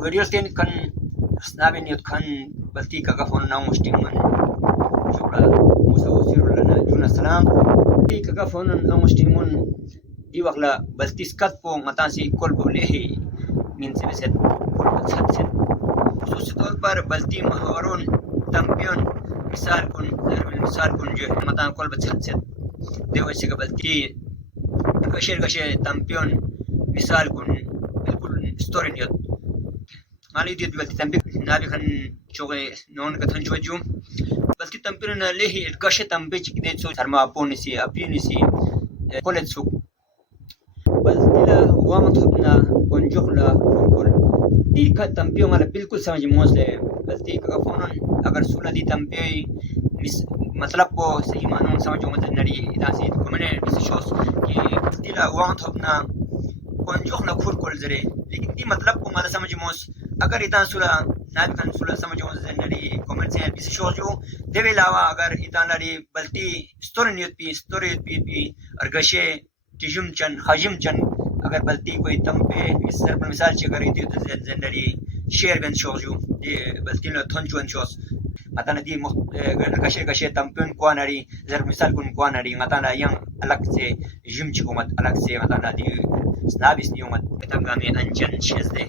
وريوستين كان سنابين يتكن بلتي كغفون نامشتيمون شكرا مسوسير لنا جون السلام كغفون نامشتيمون دي وقلا بلتي سكات بو متانسي كل بوليه من سبسات كل بتسات خصوصي طول بار بلتي محورون تمبيون مثال كن جو متان كل بتسات دي وشي بلتي كشير تمبيون مثال كن بالكل ستوري نيوت مالي دي بلتي تمبيون نابي كان شوغي نون كتن شوجو بلتي تمبيون ليه الكشه تمبيج كده سو سرما بونسي ابينسي كولت سو بلتي لا وامن تبنا بونجولا كل دي تمبيون على بالكل سمج موسله بلتي كفونن اگر سولا دي تمبيي مطلب کو صحیح معنوں سمجھو مطلب نری داسی کمیونٹی شوز کہ بلتي لا وامن تبنا بونجولا كل زري لیکن دی مطلب کو مالا سمجھ موس اگر اتان سولا ناب کن سولا سمجھو نری کمنٹ سے بیس شوز جو دے علاوہ اگر اتان نری بلتی ستوری پی ارگشے تجم چن حجم چن اگر بلتی کوئی تم پہ مثال چ کری دی نری شیئر گن شوز جو دی بلتی نہ تھن چون شوز متنا دی گشے تم پن کو نری زر مثال کن کو نری متنا یم الگ سے جم چ کو مت الگ سے متنا دی سنابس نیومت تم گامی انجن شز دے